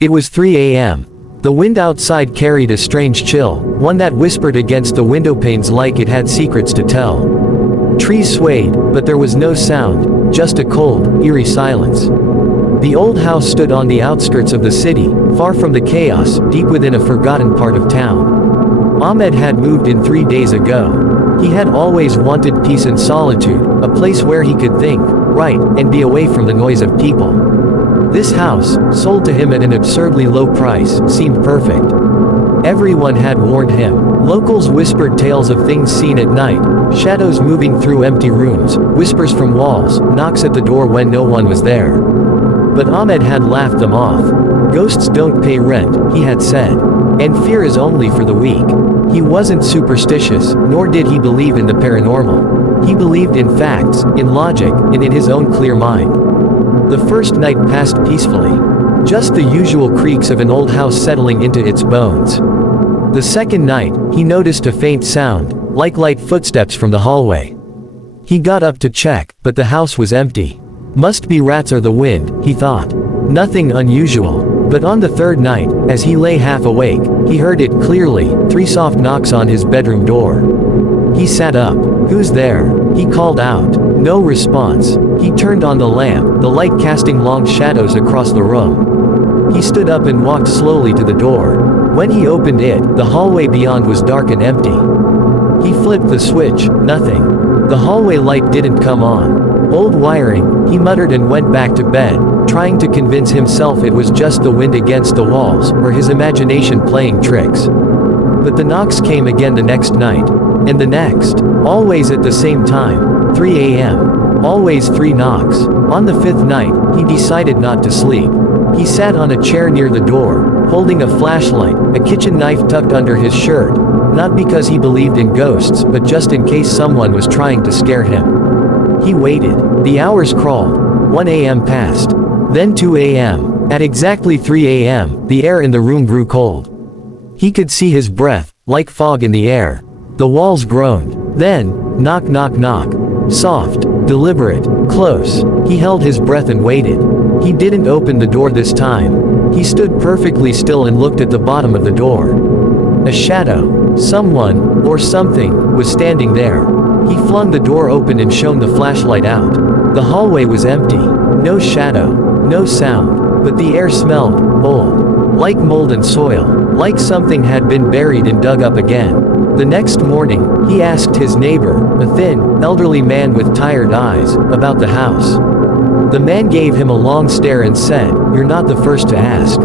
It was 3 a.m. The wind outside carried a strange chill, one that whispered against the windowpanes like it had secrets to tell. Trees swayed, but there was no sound, just a cold, eerie silence. The old house stood on the outskirts of the city, far from the chaos, deep within a forgotten part of town. Ahmed had moved in 3 days ago. He had always wanted peace and solitude, a place where he could think, write, and be away from the noise of people. This house, sold to him at an absurdly low price, seemed perfect. Everyone had warned him. Locals whispered tales of things seen at night, shadows moving through empty rooms, whispers from walls, knocks at the door when no one was there. But Ahmed had laughed them off. Ghosts don't pay rent, he had said. And fear is only for the weak. He wasn't superstitious, nor did he believe in the paranormal. He believed in facts, in logic, and in his own clear mind. The first night passed peacefully. Just the usual creaks of an old house settling into its bones. The second night, he noticed a faint sound, like light footsteps from the hallway. He got up to check, but the house was empty. Must be rats or the wind, he thought. Nothing unusual. But on the third night, as he lay half awake, he heard it clearly, 3 soft knocks on his bedroom door. He sat up. "Who's there?" he called out. No response. He turned on the lamp, the light casting long shadows across the room. He stood up and walked slowly to the door. When he opened it, the hallway beyond was dark and empty. He flipped the switch, nothing. The hallway light didn't come on. Old wiring, he muttered and went back to bed, trying to convince himself it was just the wind against the walls, or his imagination playing tricks. But the knocks came again the next night. And the next. Always at the same time. 3 a.m. Always 3 knocks. On the 5th night, he decided not to sleep. He sat on a chair near the door, holding a flashlight, a kitchen knife tucked under his shirt. Not because he believed in ghosts, but just in case someone was trying to scare him. He waited. The hours crawled. 1 a.m. passed. Then 2 a.m. At exactly 3 a.m., the air in the room grew cold. He could see his breath, like fog in the air. The walls groaned. Then, knock knock knock. Soft, deliberate, close. He held his breath and waited. He didn't open the door this time. He stood perfectly still and looked at the bottom of the door. A shadow, someone, or something, was standing there. He flung the door open and shone the flashlight out. The hallway was empty. No shadow, no sound, but the air smelled old, like mold and soil, like something had been buried and dug up again. The next morning, he asked his neighbor, a thin, elderly man with tired eyes, about the house. The man gave him a long stare and said, "You're not the first to ask.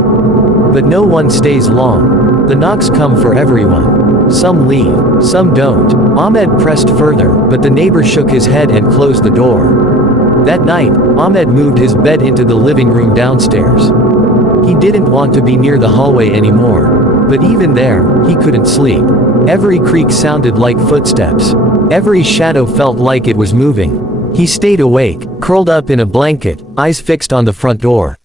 But no one stays long. The knocks come for everyone. Some leave, some don't." Ahmed pressed further, but the neighbor shook his head and closed the door. That night, Ahmed moved his bed into the living room downstairs. He didn't want to be near the hallway anymore. But even there, he couldn't sleep. Every creak sounded like footsteps. Every shadow felt like it was moving. He stayed awake, curled up in a blanket, eyes fixed on the front door.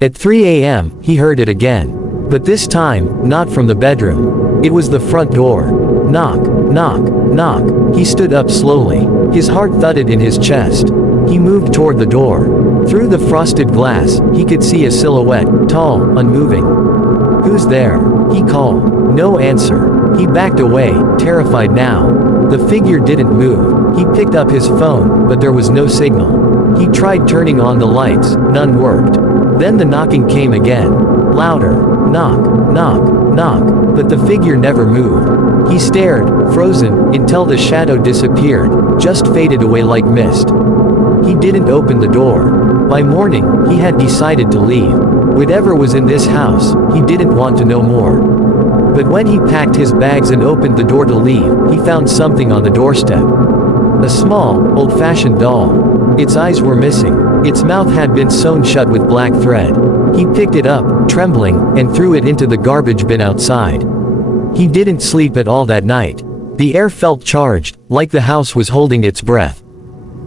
At 3 a.m., he heard it again. But this time, not from the bedroom. It was the front door. Knock, knock, knock. He stood up slowly. His heart thudded in his chest. He moved toward the door. Through the frosted glass, he could see a silhouette, tall, unmoving. "Who's there?" he called. No answer. He backed away, terrified now. The figure didn't move. He picked up his phone, but there was no signal. He tried turning on the lights, none worked. Then the knocking came again. Louder. Knock, knock, knock. But the figure never moved. He stared, frozen, until the shadow disappeared, just faded away like mist. He didn't open the door. By morning, he had decided to leave. Whatever was in this house, he didn't want to know more. But when he packed his bags and opened the door to leave, he found something on the doorstep. A small, old-fashioned doll. Its eyes were missing. Its mouth had been sewn shut with black thread. He picked it up, trembling, and threw it into the garbage bin outside. He didn't sleep at all that night. The air felt charged, like the house was holding its breath.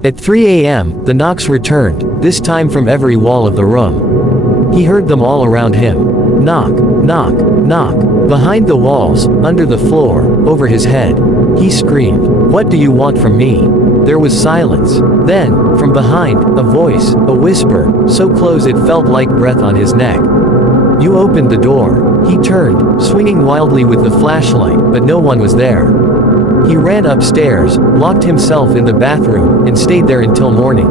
At 3 a.m., the knocks returned, this time from every wall of the room. He heard them all around him. Knock, knock, knock. Behind the walls, under the floor, over his head. He screamed, "What do you want from me?" There was silence. Then, from behind, a voice, a whisper, so close it felt like breath on his neck. You opened the door. He turned, swinging wildly with the flashlight, but no one was there. He ran upstairs, locked himself in the bathroom, and stayed there until morning.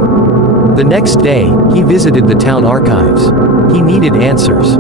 The next day, he visited the town archives. He needed answers.